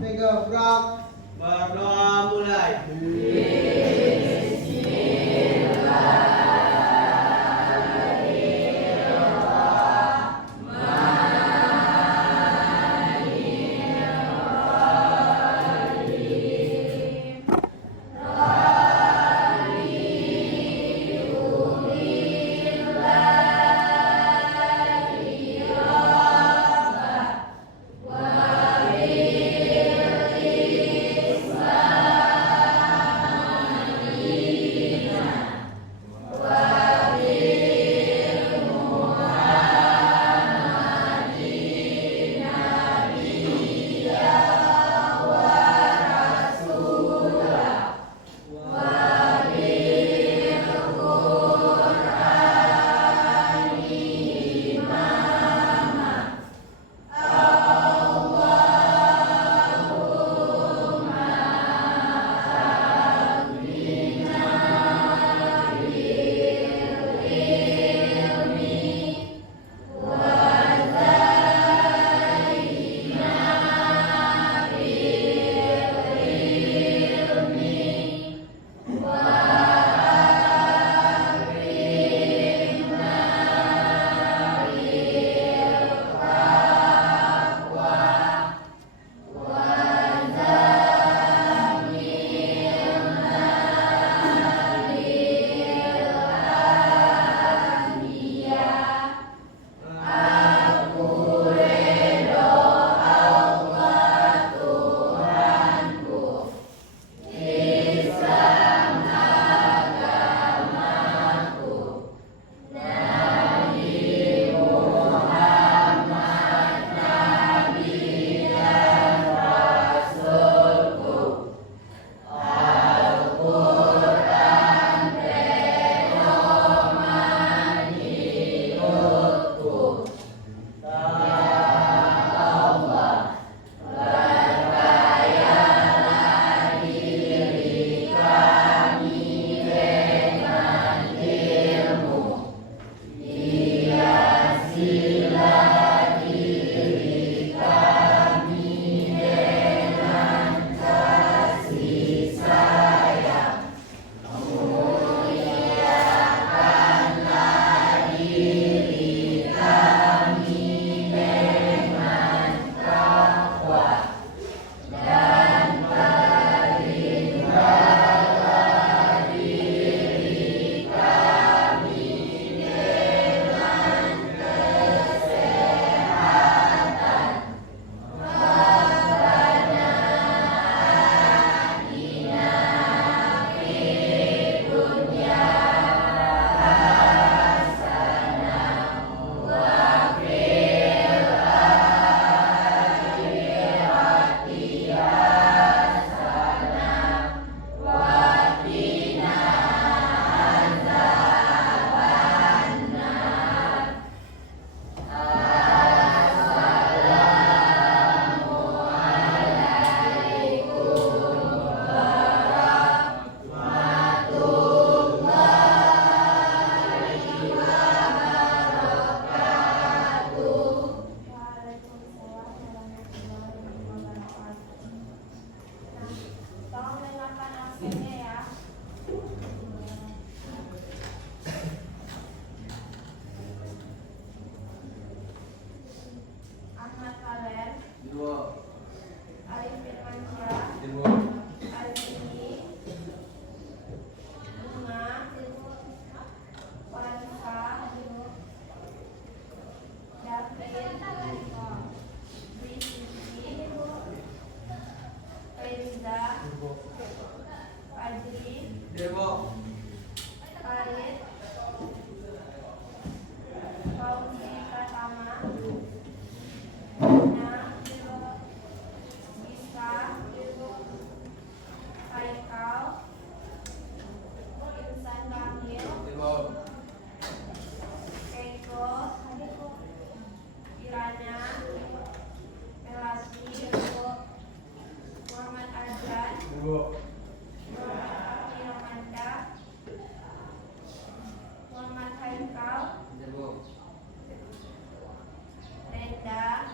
Pegang gerak. Berdoa mulai.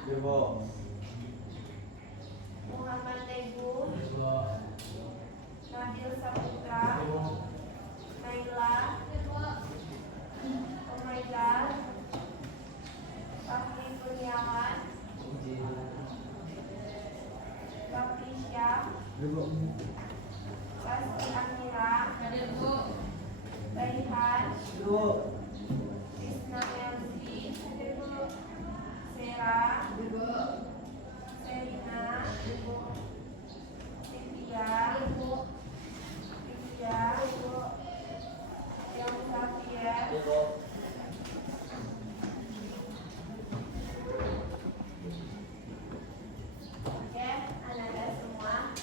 Debo. Muhammad Pasti Amira. Hadir Bu. Raihan. Bu. Isna Melzi. Hadir Bu. Sera. Hadir Bu. Serina. Hadir Bu. Cynthia. Hadir Bu. Cynthia. Hadir Bu. Yang Safia. Hadir Bu. Oke, anak-anak semua.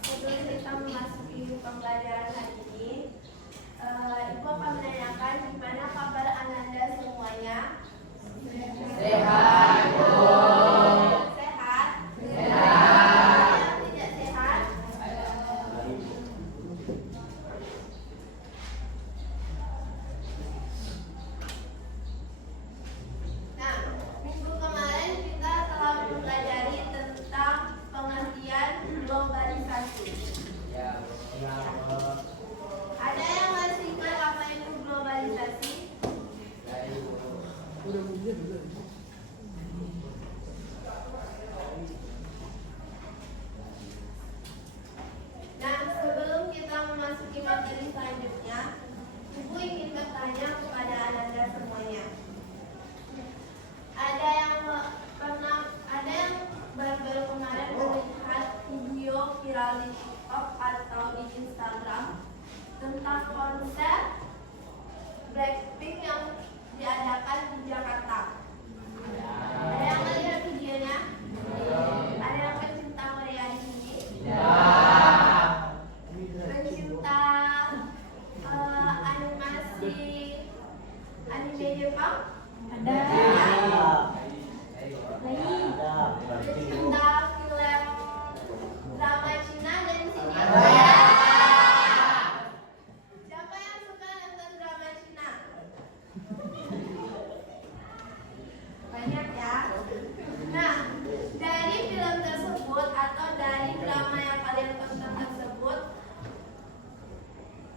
Sebelum kita memasuki pembelajaran hari ini, Ibu akan menanyakan gimana kabar Ananda semuanya? Sehat, Bu. Sehat? Sehat. Yang tidak sehat? Nah, minggu kemarin kita telah mempelajari tentang pengertian globalisasi. Ya, Bu. Ada yang masih ingat apa itu globalisasi? Baik, Bu. Nah, sebelum kita memasuki materi selanjutnya, Ibu ingin bertanya kepada Ananda semuanya. Ada yang baru-baru kemarin melihat video viral di TikTok atau di Instagram tentang konser Blackpink yang diadakan di Jakarta. Ada yang melihat videonya? Ada yang pencinta Korea di sini? Pencinta animasi anime Jepang? Ada. Pencinta film drama Cina dari sini? Siapa yang suka nonton drama Cina? Banyak ya. Nah, dari film tersebut atau dari drama yang kalian tonton tersebut,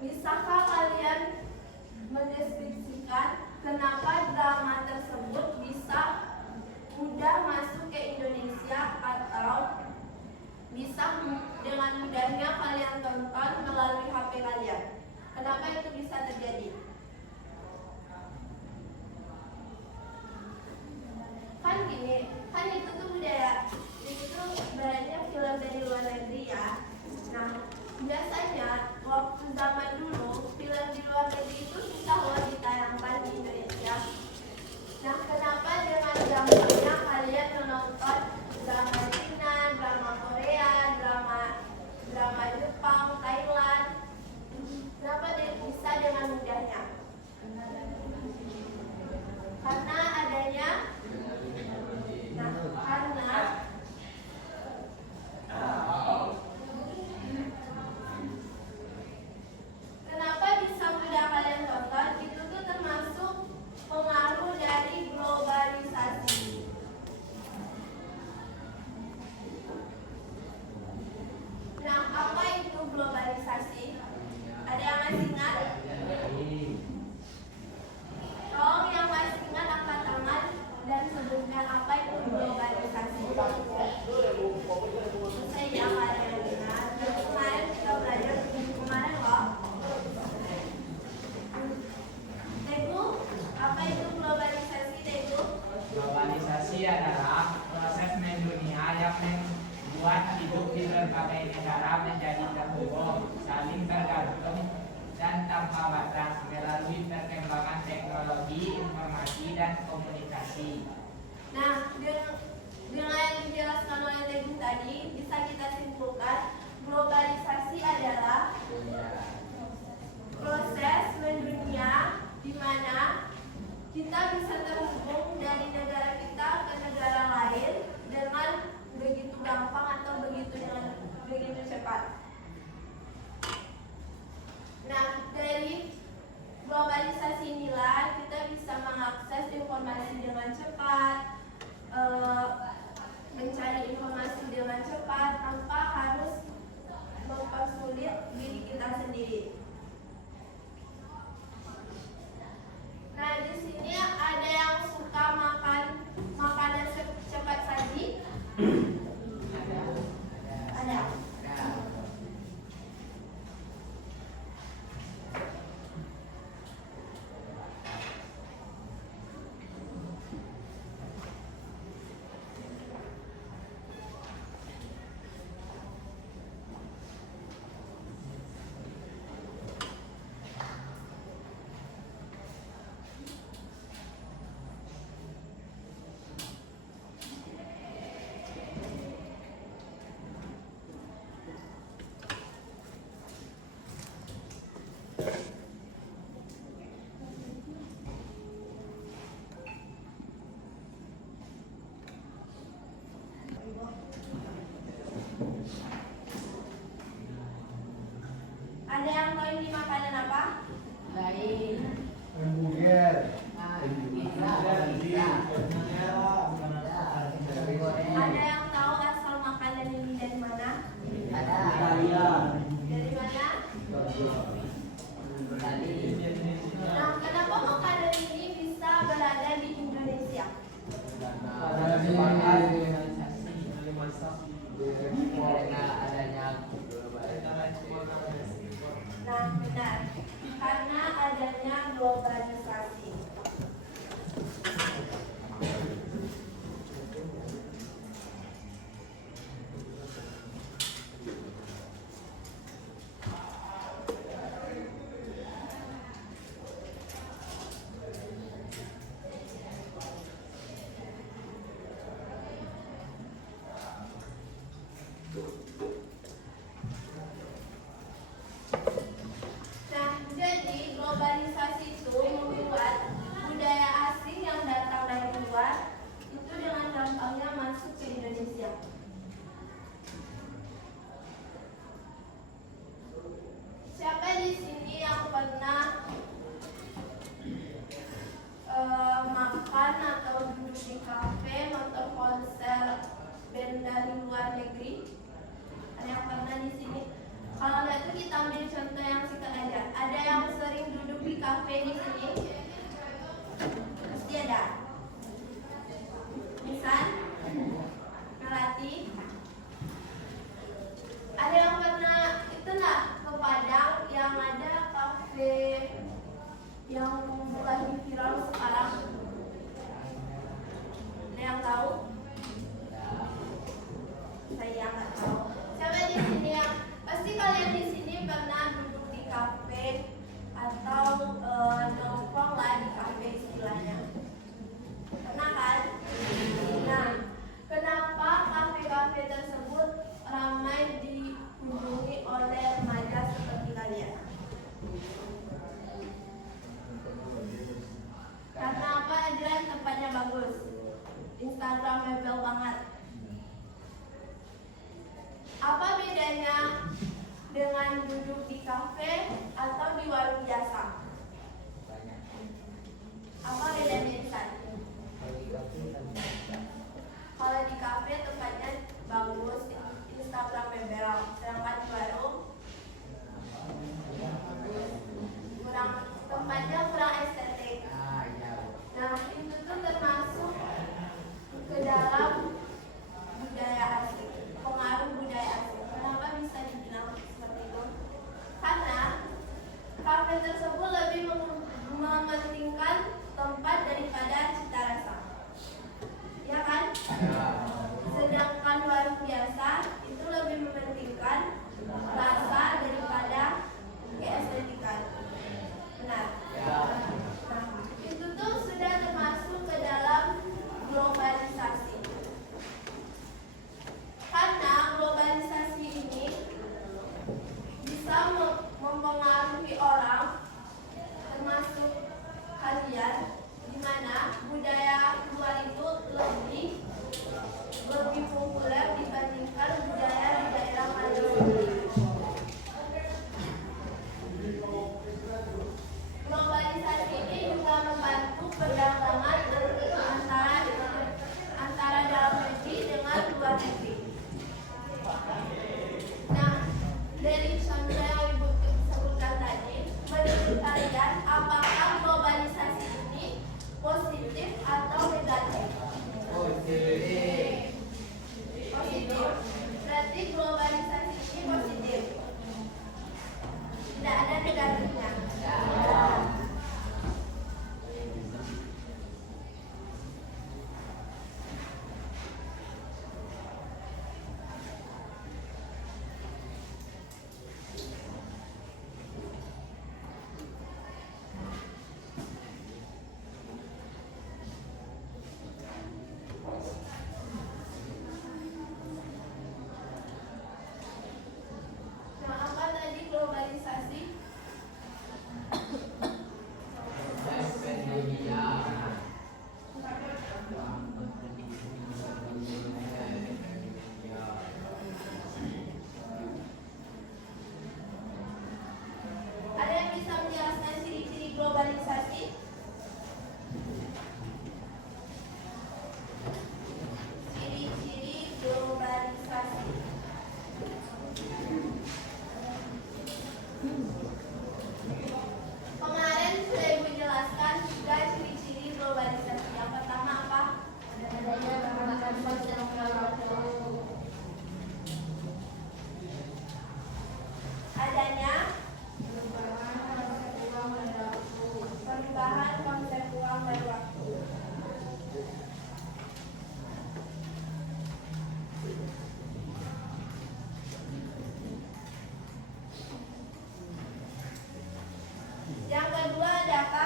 bisakah kalian mendeskripsikan kenapa drama tersebut bisa mudah masuk ke Indonesia atau bisa dengan mudahnya kalian tonton melalui HP kalian? Kenapa itu bisa terjadi? Kan gini, kan itu tuh budaya, itu tuh banyak film dari luar negeri ya. Nah, biasanya waktu zaman dulu film di luar negeri itu susah loh ditayangkan di Indonesia. Nah, kenapa dengan gampangnya kalian menonton drama Cina, drama Korea, drama Jepang, Thailand? Kenapa bisa dengan mudahnya? Karena adanya kenapa bisa mudah kalian tonton? Itu tuh termasuk pengaruh dari globalisasi. Nah, apa itu globalisasi? Ada yang masih ingat? Tolong yang masih ingat angkat tangan dan sebutkan apa itu globalisasi. Saya jangan ada yang ingat. Kemarin kita belajar kemarin loh. Tegu, apa itu globalisasi, Tegu? Globalisasi adalah proses mendunia yang membuat hidup di berbagai negara menjadi terhubung, saling tergantung, dan tanpa batas melalui perkembangan teknologi, informasi, dan komunikasi. Nah, dengan yang dijelaskan oleh Tegu tadi, bisa kita simpulkan globalisasi adalah proses mendunia di mana kita bisa terhubung dari negara kita ke negara lain dengan begitu gampang atau begitu cepat. Nah, dari globalisasi inilah kita bisa mengakses informasi dengan cepat, mencari informasi dengan cepat. ini makanan apa? Lain. Hamburger. Ada yang tahu asal makanan ini dari mana? Ada. Dari mana? Tadi. Nah, kenapa makanan ini bisa berada di Indonesia? Karena adanya globalisasi. Nah, benar. Karena adanya globalisasi. Nah, jadi globalisasi itu adanya perubahan konsep uang dan waktu. Yang kedua ada apa?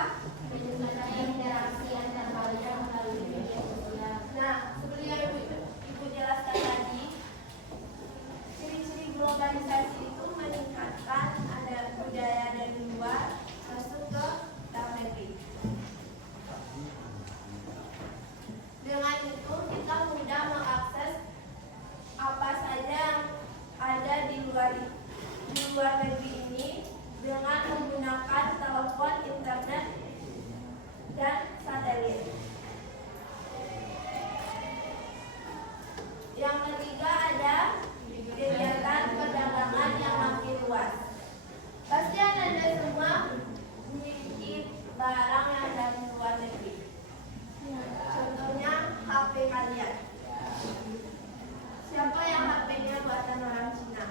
Interaksi antar kalian melalui media sosial. Nah, seperti yang Ibu jelaskan tadi, ciri-ciri globalisasi itu meningkatkan ada budaya dari luar masuk ke dalam negeri. Dengan itu kita mudah mengakses apa saja yang ada di luar negeri ini dengan menggunakan telepon, internet, dan satelit. Yang ketiga ada kegiatan perdagangan yang makin luas. Pasti Anda semua memiliki barang yang dari luar negeri. Contohnya HP kalian. Siapa yang HP-nya buatan orang Cina?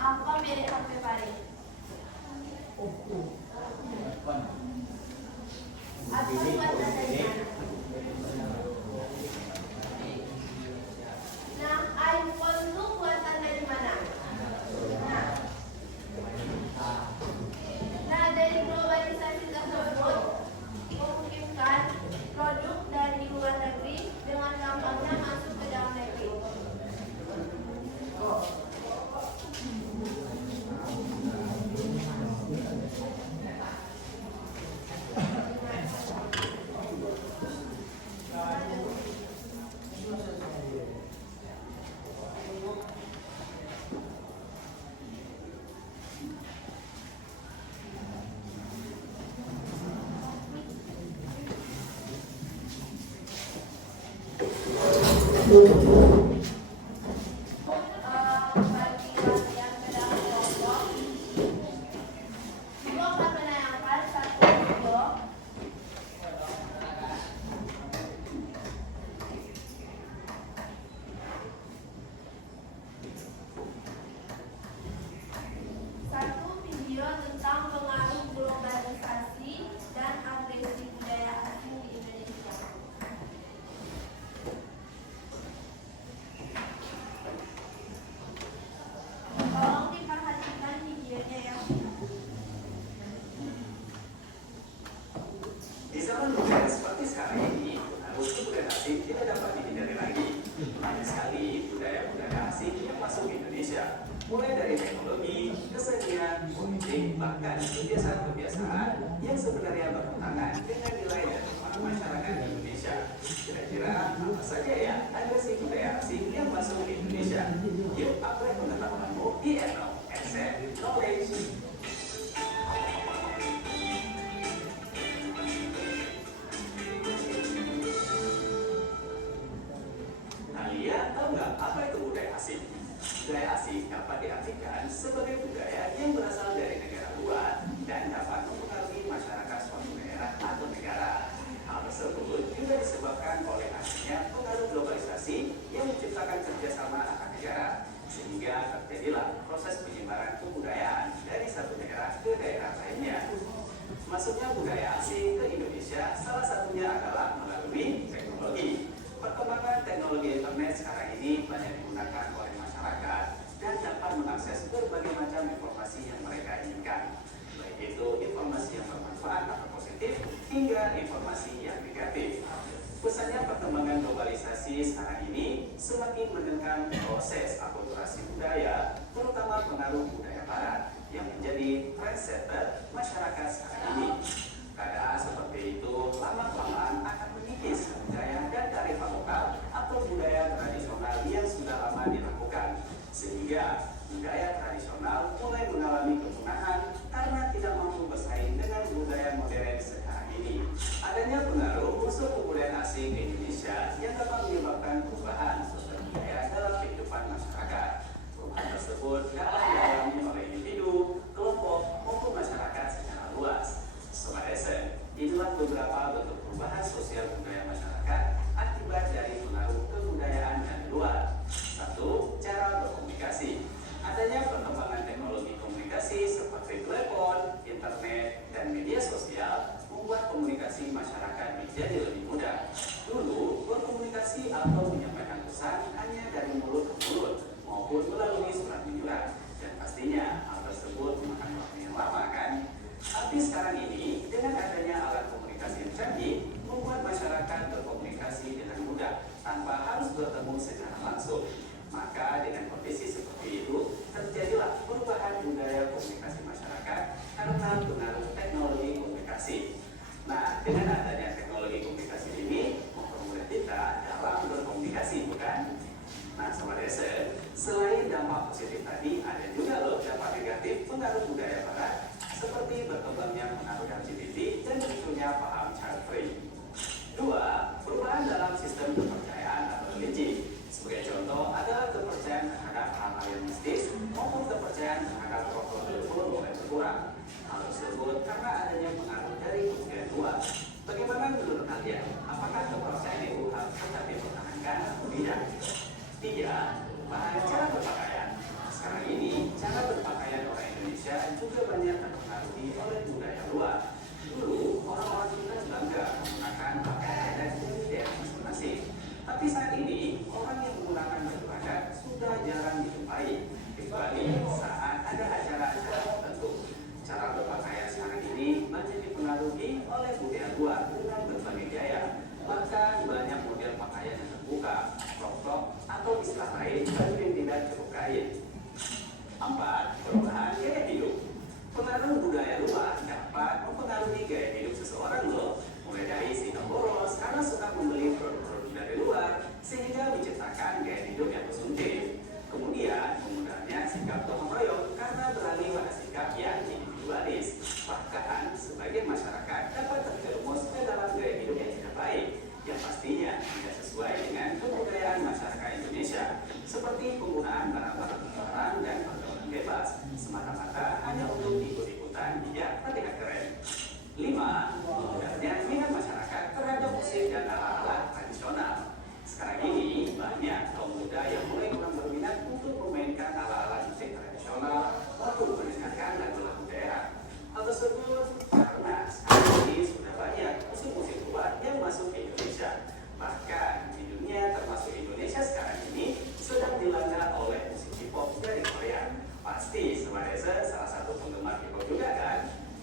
Apa merek HP Pare? Atau buatan dari mana? Nah, iPhone itu buatan dari mana? Nah, dari globalisasi tersebut memungkinkan produk dari luar negeri dengan gampangnya masuk ke dalam negeri. Bagi latihan bedakan kelompok, Ibu akan menayangkan satu video. Satu video tentang pengaruh globalisasi dan agresi budaya asing di Indonesia. Tolong diperhatikan videonya ya. Di zaman modern seperti sekarang ini, pengaruh budaya asing tidak dapat dihindari lagi. Banyak sekali budaya-budaya asing yang masuk ke Indonesia, mulai dari teknologi, kesenian, politik, bahkan kebiasaan-kebiasaan yang sebenarnya bertentangan dengan nilai dan pemahaman masyarakat di Indonesia. Kira-kira apa saja ya agresi budaya asing yang masuk ke Indonesia? Yuk, upgrade pengetahuanmu di NO, Asset Knowledge. Kalian tahu nggak apa itu budaya asing? Budaya asing dapat diartikan sebagai budaya yang berasal dari negara luar dan dapat mempengaruhi masyarakat suatu daerah atau negara. Hal tersebut juga disebabkan oleh adanya pengaruh globalisasi yang menciptakan kerjasama antar negara, sehingga terjadilah proses penyebaran kebudayaan dari satu daerah ke daerah lainnya. Masuknya budaya asing ke Indonesia salah satunya adalah melalui teknologi. Perkembangan teknologi internet sekarang ini banyak digunakan oleh masyarakat dan dapat mengakses berbagai macam informasi yang mereka inginkan, baik itu informasi yang bermanfaat atau positif hingga informasi yang negatif. Pesannya perkembangan globalisasi sekarang ini semakin menekan proses akulturasi budaya, terutama pengaruh budaya barat yang menjadi trendsetter masyarakat sekarang ini. Keadaan seperti itu lama-kelamaan akan mengikis budaya dan kearifan lokal atau budaya tradisional yang sudah lama dilakukan, sehingga budaya tradisional mulai mengalami kepunahan karena tidak mampu bersaing dengan budaya modern sekarang ini. Adanya pengaruh unsur kebudayaan asing ke Indonesia yang dapat menyebabkan perubahan sosial budaya dalam kehidupan masyarakat. Perubahan tersebut dapat dialami oleh individu, kelompok, maupun masyarakat secara luas. Sobat Esen, inilah beberapa bentuk perubahan sosial budaya masyarakat akibat dari pengaruh kebudayaan dari luar. 1. atau menyampaikan pesan hanya dari mulut ke mulut maupun melalui surat menyurat. Dan pastinya hal tersebut memakan waktu yang lama kan? Tapi sekarang ini dengan adanya alat komunikasi yang canggih membuat masyarakat berkomunikasi dengan mudah tanpa harus bertemu secara langsung. Maka dengan kondisi seperti itu terjadilah perubahan budaya komunikasi masyarakat karena pengaruh teknologi komunikasi. Nah, dengan adanya teknologi komunikasi ini mempermudah kita dalam berkomunikasi, bukan? Nah, Sobat Desa, selain dampak positif tadi, ada juga loh dampak negatif pengaruh budaya barat, seperti berkembangnya pengaruh LGBT dan munculnya paham child free. 2. Perubahan dalam sistem kepercayaan atau religi. Sebagai contoh adalah kepercayaan terhadap hal-hal yang mistis maupun kepercayaan terhadap tokoh leluhur mulai berkurang. Hal tersebut karena adanya pengaruh dari kebudayaan luar. Bagaimana menurut kalian? Apakah kepercayaan itu harus tetap dipertahankan atau tidak? 3. Perubahan cara berpakaian. Sekarang ini, cara berpakaian orang Indonesia juga banyak terpengaruhi oleh budaya luar. Dulu, orang-orang kita bangga menggunakan pakaian adat dari daerah masing-masing. Tapi saat ini, orang yang menggunakan baju adat sudah jarang dijumpai, kecuali saat ada acara-acara tertentu. Cara berpakaian sekarang ini banyak dipengaruhi oleh budaya luar dengan berbagai gaya. Bahkan banyak model pakaian yang terbuka, crop top, atau istilah lain baju yang tidak cukup kain. 4. Perubahan gaya hidup. Pengaruh budaya luar dapat mempengaruhi gaya hidup seseorang loh, mulai dari sikap boros karena suka membeli produk-produk dari luar, sehingga menciptakan gaya hidup yang konsumtif. Kemudian, memudahnya sikap gotong royong karena beralih pada sikap yang individualis. Bahkan, sebagian masyarakat dapat terjerumus ke dalam gaya hidup yang tidak baik, yang pastinya tidak sesuai dengan kebudayaan masyarakat Indonesia, seperti penggunaan barang-barang terlarang dan pergaulan bebas, semata-mata hanya untuk ikut-ikutan bijak terlihat keren. 5. Memudahnya minat masyarakat terhadap musik dan alat-alat tradisional. Sekarang ini banyak kaum muda yang mulai kurang berminat untuk memainkan alat-alat musik tradisional maupun mendengarkan lagu-lagu daerah. Hal tersebut karena sekarang ini sudah banyak musik-musik luar yang masuk ke Indonesia. Bahkan di dunia termasuk Indonesia sekarang ini sedang dilanda oleh musik K-pop dari Korea. Pasti Sobat Desa salah satu penggemar K-pop juga kan?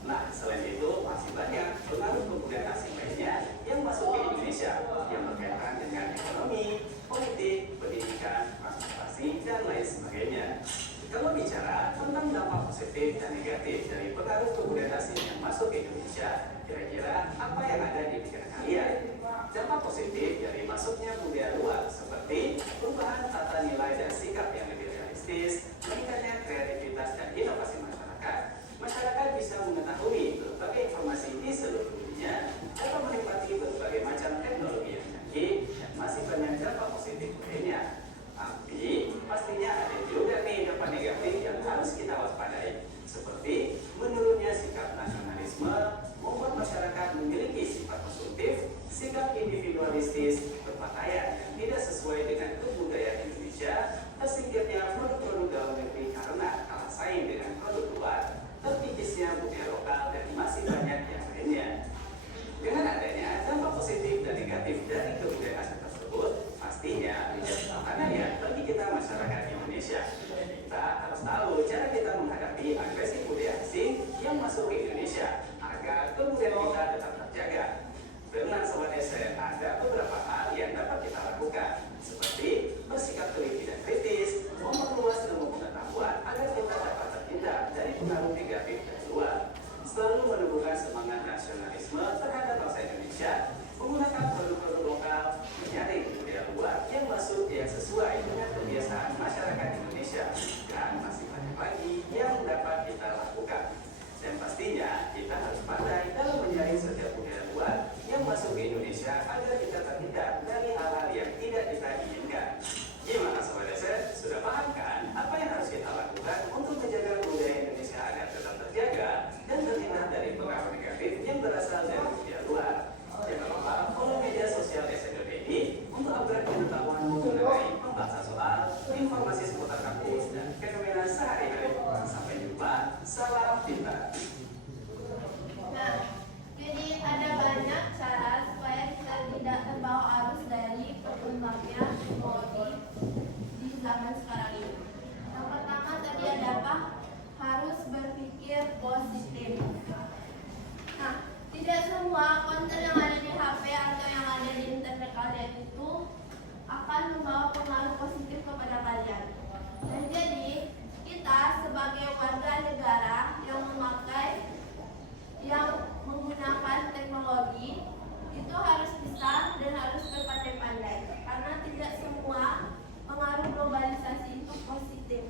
Nah, selain itu masih banyak pengaruh kebudayaan asing lainnya yang masuk ke Indonesia yang berkaitan dengan ekonomi, politik, pendidikan, transportasi, dan lain sebagainya. Kalau bicara tentang dampak positif dan negatif dari pengaruh kebudayaan asing yang masuk ke Indonesia, kira-kira apa yang ada di pikiran kalian? Dampak positif dari masuknya budaya luar seperti perubahan tata nilai dan sikap yang lebih realistis, meningkatnya kreativitas dan inovasi masyarakat. Masyarakat bisa mengetahui berbagai informasi di seluruh dunia, dapat menikmati berbagai macam teknologi yang canggih, dan masih banyak dampak positif lainnya. Tapi pastinya ada juga nih dampak negatif yang harus kita waspadai, seperti menurunnya sikap nasionalisme, membuat masyarakat memiliki sifat konsumtif, sikap individualistis, berpakaian yang tidak sesuai dengan kebudayaan Indonesia, tersingkirnya produk-produk dalam negeri karena kalah saing dengan produk luar, terkikisnya budaya lokal, dan masih banyak yang lainnya. Dengan adanya dampak positif dan negatif dari kebudayaan tersebut, pastinya menjadi tantangan ya bagi kita masyarakat Indonesia. Kita harus tahu cara kita menghadapi agresi budaya asing yang masuk ke Indonesia agar kebudayaan kita tetap terjaga. Dengan Sobat Desa, ada beberapa hal yang dapat kita lakukan, seperti bersikap teliti dan kritis, memperluas ilmu pengetahuan agar kita dapat terhindar dari pengaruh negatif dari luar, selalu menumbuhkan semangat nasionalisme terhadap bangsa Indonesia, menggunakan produk-produk lokal, menyaring budaya luar yang masuk yang sesuai dengan kebiasaan masyarakat Indonesia, dan masih banyak lagi yang dapat kita lakukan. Dan pastinya kita harus pandai dalam menyaring setiap budaya luar yang masuk ke Indonesia agar kita terhindar dari hal-hal yang tidak kita inginkan. Gimana Sobat Desa? Sudah paham kan apa yang harus kita lakukan untuk menjaga budaya Indonesia agar tetap terjaga dan terhindar dari pengaruh negatif yang berasal dari budaya luar? Jangan lupa follow media sosial SN.id untuk upgrade pengetahuan mengenai pembahasan soal, informasi seputar kampus, dan fenomena sehari-hari. Sampai jumpa, salam pintar. Nah, jadi ada banyak cara supaya kita tidak terapnya teknologi di zaman sekarang ini. Yang pertama tadi ada apa? Harus berpikir positif. Nah, tidak semua konten yang ada di HP atau yang ada di internet kalian itu akan membawa pengaruh positif kepada kalian. Dan jadi kita sebagai warga negara yang menggunakan teknologi itu harus bisa dan harus berpandai-pandai, karena tidak semua pengaruh globalisasi itu positif,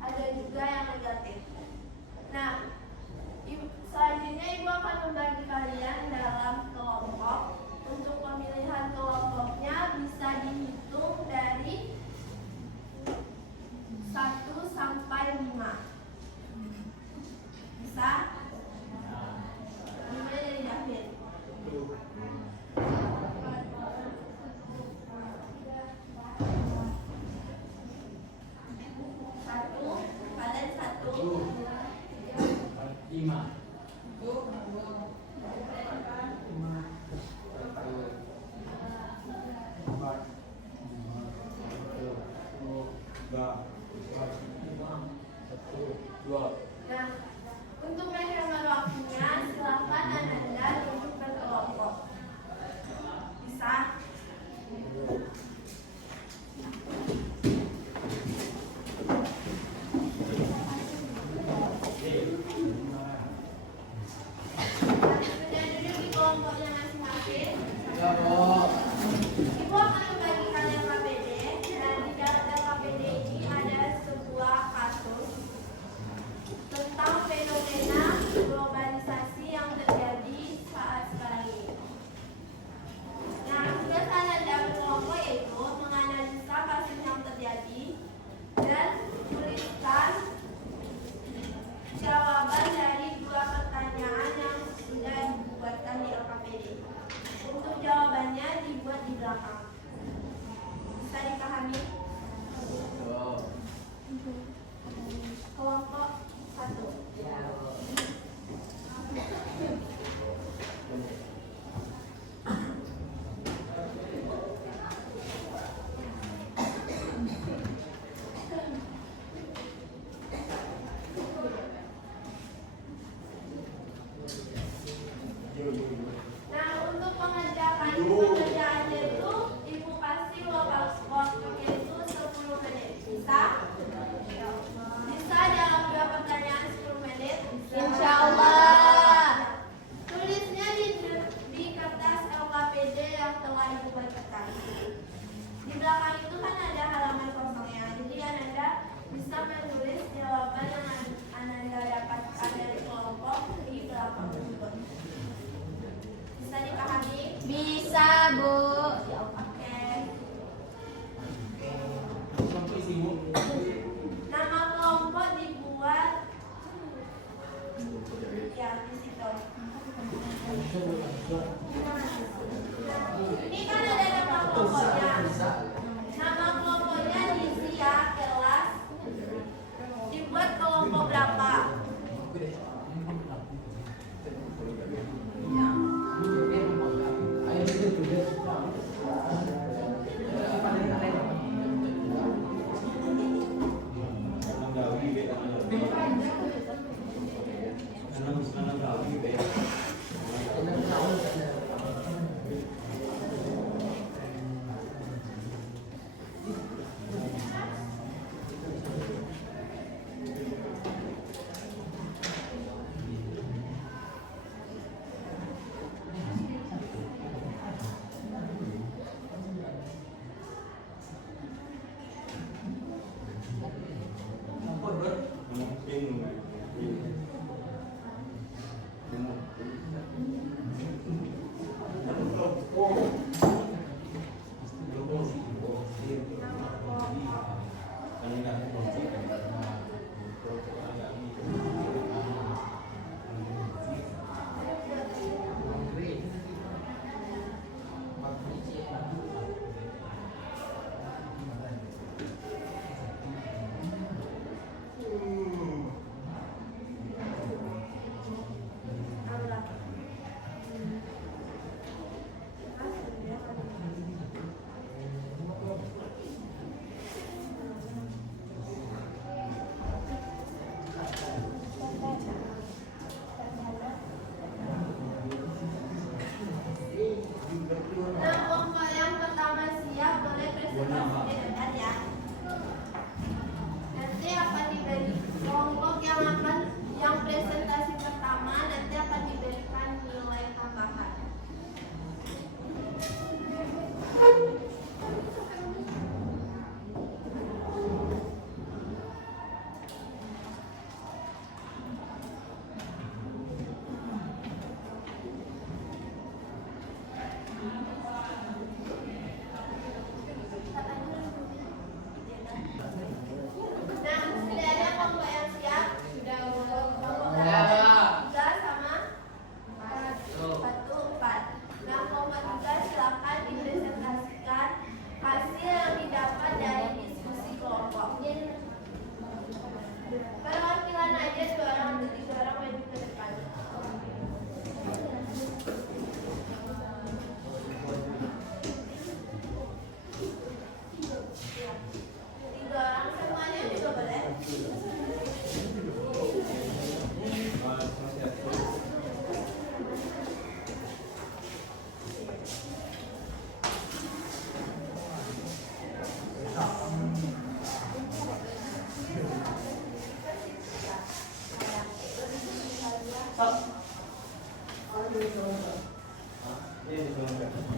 ada juga yang negatif. Nah, selanjutnya ibu akan membagi kalian dalam kelompok. Untuk pemilihan kelompoknya bisa dihitung dari 1 sampai 5. Bisa? Dimulai dari David. 1, kalian 1. 5. Nah, untuk menghemat waktunya, silakan Anda duduk berkelompok. Bisa? Sudah duduk di kelompoknya masing-masing? Ya, Bu. Ibu akan membagi kalian KPD, dan di dalam KPD ini ada sebuah kasus tentang fenomena globalisasi yang terjadi saat sekarang ini. Nah, tugas Anda berkelompok yaitu menganalisa kasus yang terjadi dan tuliskan jawaban dari 2 pertanyaan yang sudah dibuatkan di LKPD. Untuk jawabannya dibuat di belakang. Bisa dipahami? Kelompok 1. Ya, Bu. Nah, untuk pengerjaannya itu ibu kasih waktunya itu 10 menit. Bisa? Bisa dalam 2 pertanyaan 10 menit? Insya Allah. Tulisnya di kertas LKPD yang telah ibu bacakan. Di belakang itu kan ada halaman kosongnya. Jadi Anda bisa menulis jawaban yang Anda dapatkan dari kelompok di belakang tersebut. Bisa dipahami? Bisa, Bu. Oke. Sampai isi, Bu. Nama kelompok dibuat ya di situ. Ini kan ada nama kelompoknya. Nama pastinya dapat ya. Nanti akan diberi kelompok yang presentasi pertama nanti akan diberikan nilai tambahan. Nah, sudah ada kelompok yang siap? Sudah kelompok tiga sama satu empat. Nah, kelompok tiga silakan dipresentasikan hasil yang didapat dari diskusi kelompok. Perwakilan aja 2 orang atau 3 orang maju ke depan. Tiga orang semuanya juga boleh.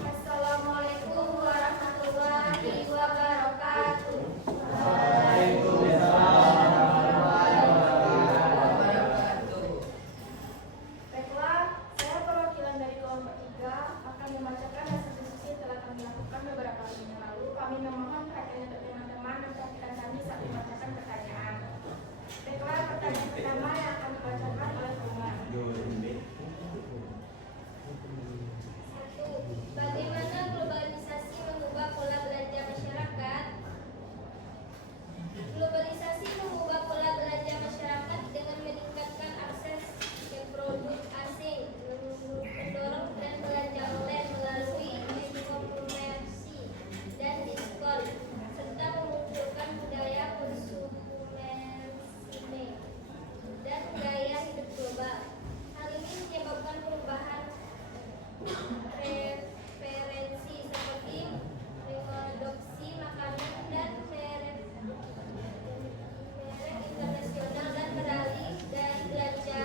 Assalamualaikum warahmatullahi wabarakatuh. Baiklah, saya perwakilan dari kelompok 3 akan membacakan hasil diskusi yang telah kami lakukan beberapa hari yang lalu. Kami memohon perhatian untuk teman-teman memperhatikan kami saat membacakan pertanyaan. Baiklah, pertanyaan pertama yang akan dibacakan oleh Umar. 1. Bagaimana globalisasi mengubah pola belanja masyarakat? Globalisasi mengubah pola belanja masyarakat dengan meningkatkan akses ke produk asing, mendorong tren belanja online melalui e-komersi dan diskon, serta memunculkan budaya konsumerisme dan gaya hidup global. Hal ini menyebabkan perubahan preferensi seperti mengadopsi makanan dan merek internasional dan beralih dari belanja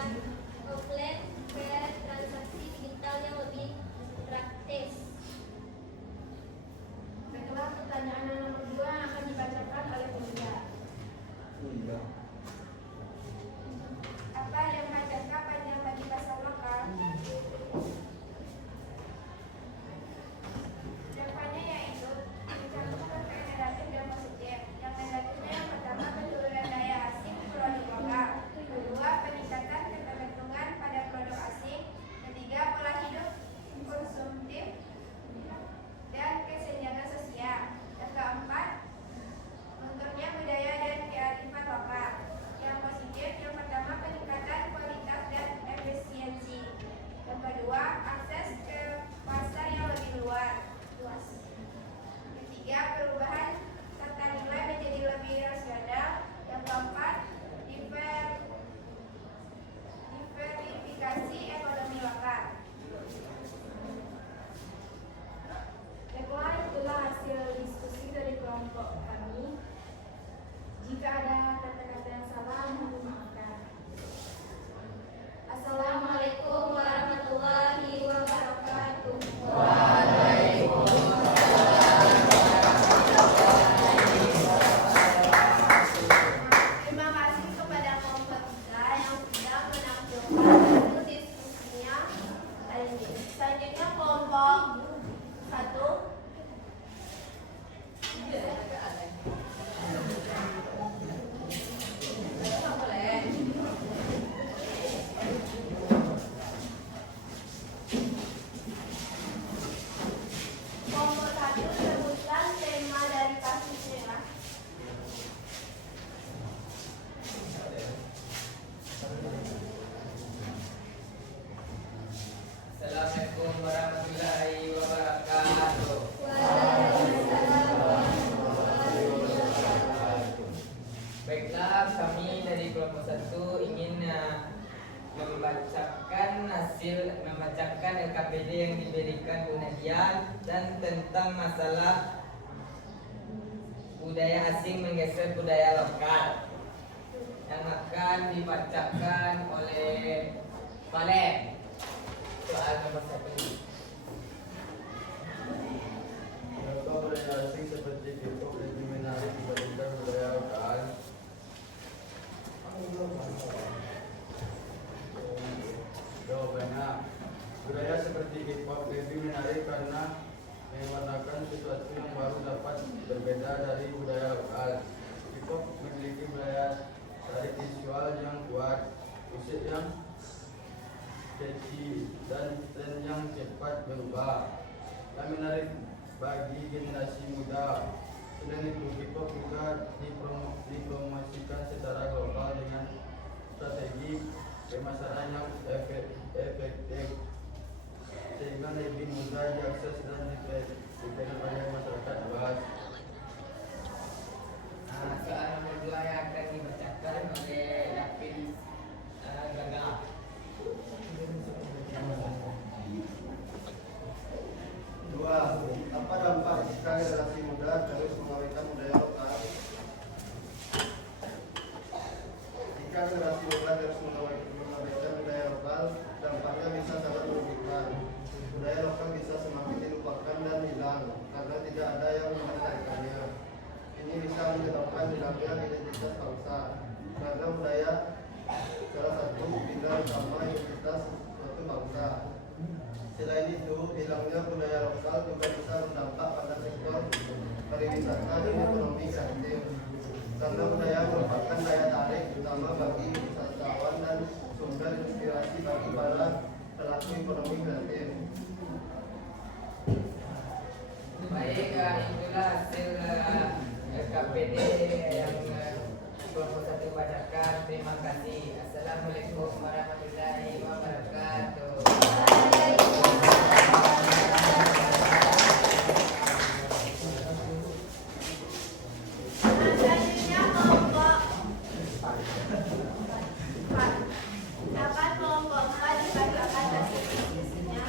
offline ke transaksi digital yang lebih praktis. Baiklah, pertanyaan yang nomor 2 akan dibacakan oleh Bunda. Apa yang pajaknya panjang bagi pasar lokal? Jawabannya yaitu mencakup efek negatif dan positif. Yang negatifnya yang pertama penurunan daya asing produk lokal, kedua peningkatan ketergantungan pada produk asing, ketiga pola hidup konsumtif dan kesenjangan sosial, yang keempat lunturnya budaya dan kearifan lokal. Yang positif yang pertama peningkatan kualitas dan efisiensi, yang kedua akses ke pasar yang lebih luas, ketiga perubahan tata nilai menjadi lebih rasional, yang keempat diversifikasi ekonomi lokal. Baiklah, itulah hasil diskusi dari kelompok kami. Jika ada kata-kata yang salah, mohon dimaafkan. Assalamualaikum warahmatullahi wabarakatuh. Terima kasih kepada kelompok 3 yang sudah menampilkan hasil diskusinya hari ini. Selanjutnya kelompok 1. Kelompok 1 sebutkan tema dari kasusnya. Assalamualaikum warahmatullahi wabarakatuh. Baiklah, kami dari kelompok 1 ingin membacakan LKPD yang diberikan Bu Nadia dan tentang masalah budaya asing menggeser budaya lokal. Yang akan dibacakan oleh Valen. Soal nomor 1. Mengapa budaya asing seperti K-pop lebih menarik dibandingkan budaya lokal? Jawabannya, budaya seperti K-pop lebih menarik karena mewarnakan sesuatu yang baru dapat berbeda dari budaya lokal. K-pop memiliki budaya tarik visual yang kuat, musik yang catchy, dan tren yang cepat berubah. Dan menarik bagi generasi muda. Selain itu, K-pop juga dipromosikan secara global dengan strategi pemasaran yang efektif, sehingga lebih mudah diakses dan diterima oleh masyarakat luas. Soal nomor 2 yang akan dibacakan oleh David Gaga. Dua, apa dampak jika generasi muda terus mengawinkan budaya lokal? Jika generasi muda terus mengawinkan budaya lokal, dampaknya bisa sangat merugikan. Budaya lokal bisa semakin dilupakan dan hilang karena tidak ada yang melestarikannya. Ini bisa menyebabkan hilangnya identitas bangsa, karena budaya salah satu pilar utama identitas suatu bangsa. Selain itu, hilangnya budaya lokal juga bisa berdampak pada sektor pariwisata dan ekonomi kreatif, karena budaya merupakan daya tarik utama bagi wisatawan dan sumber inspirasi bagi para pelaku ekonomi kreatif. Baik, itulah hasil KPD yang kelompok 1 bacakan. Terima kasih. Assalamualaikum warahmatullahi wabarakatuh. Selanjutnya kelompok 4. Dapat kelompok 4 dibacakan hasil diskusinya.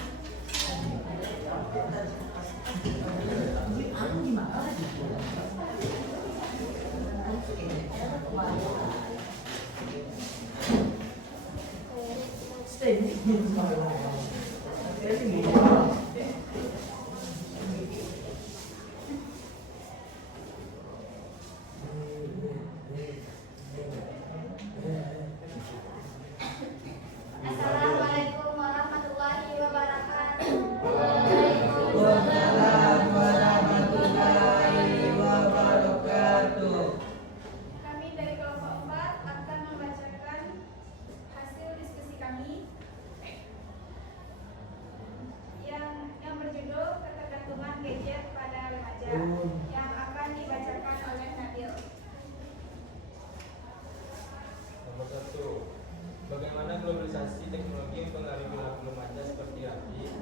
Assalamualaikum warahmatullahi wabarakatuh. Waalaikumsalam warahmatullahi wabarakatuh. Kami dari kelompok 4 akan membacakan hasil diskusi kami yang berjudul ketergantungan gadget pada remaja, yang akan dibacakan oleh Nabil. Nomor 1. Bagaimana globalisasi teknologi mempengaruhi perilaku remaja seperti Raffi?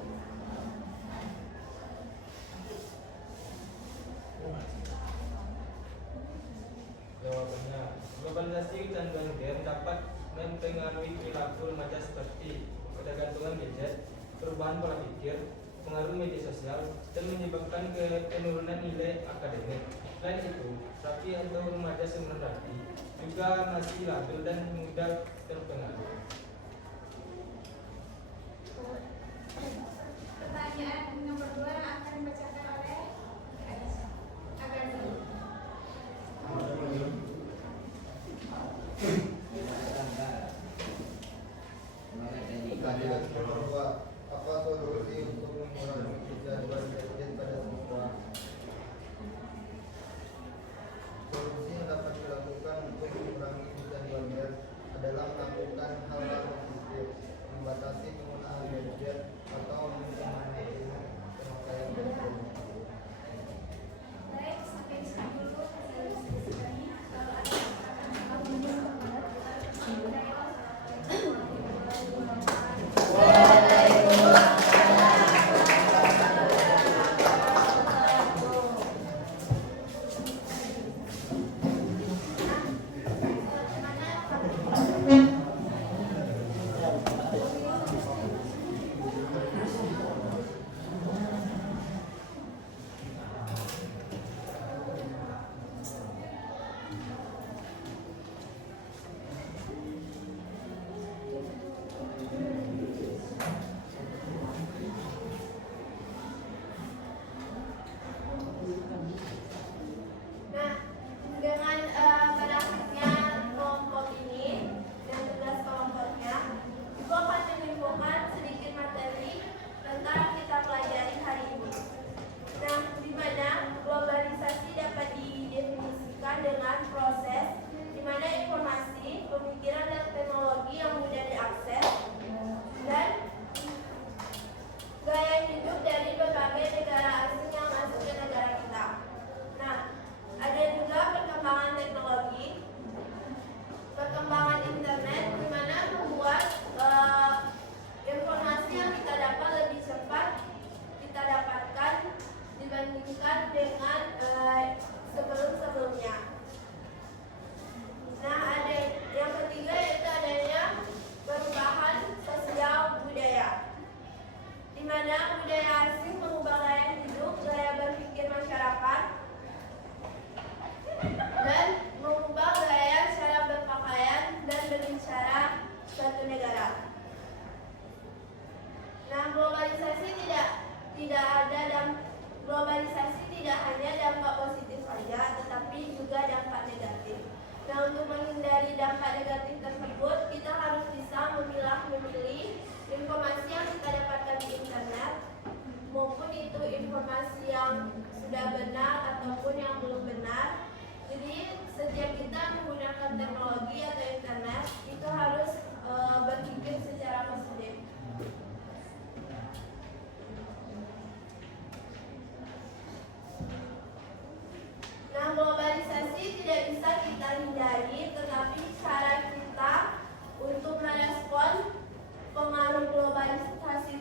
Jawabannya, globalisasi kecanduan game dapat mempengaruhi perilaku remaja seperti ketergantungan gadget, perubahan pola pikir, pengaruh media sosial, dan menyebabkan penurunan nilai akademik. Selain itu, Raffi atau remaja seumuran Raffi juga masih labil dan mudah terpengaruh. Pertanyaan nomor 2 yang akan dibacakan oleh Agani. Nomor 2, apa solusi untuk mengurangi kecanduan gadget pada siswa? Solusi yang dapat dilakukan untuk mengurangi kecanduan gadget adalah melakukan hal-hal positif, membatasi penggunaan gadget atau meminimalisir pemakaian gadget.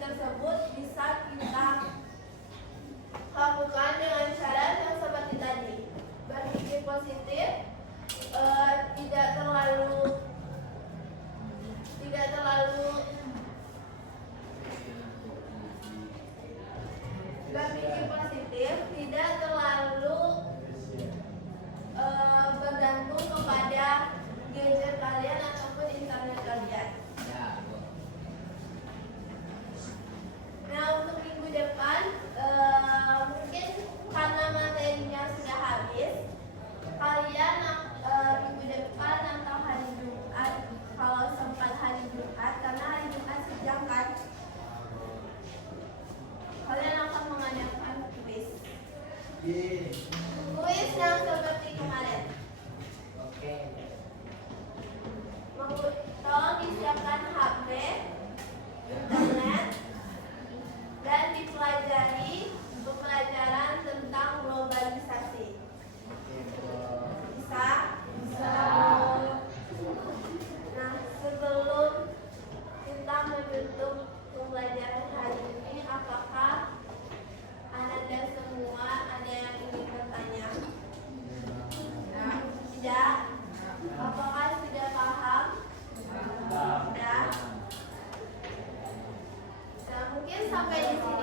tersebut bisa kita lakukan dengan cara yang seperti tadi. Berpikir positif, tidak terlalu berpikir positif, tidak terlalu bergantung kepada gadget kalian ataupun internet kalian. Ya, Bu. Nah, untuk minggu depan mungkin karena materinya sudah habis, kalian minggu depan atau hari Jumat, kalau sempat hari Jumat, karena hari Jumat sidang kan, kalian akan mengadakan kuis. Kuis yang seperti kemarin. Oke. Tolong disiapkan HP, internet, dan dipelajari untuk pelajaran tentang globalisasi. Bisa? Bisa. Nah, sebelum kita menutup pembelajaran hari ini, apakah Anda semua ada yang ingin bertanya? Tidak? Apakah sudah paham? Sudah? Nah, mungkin sampai di sini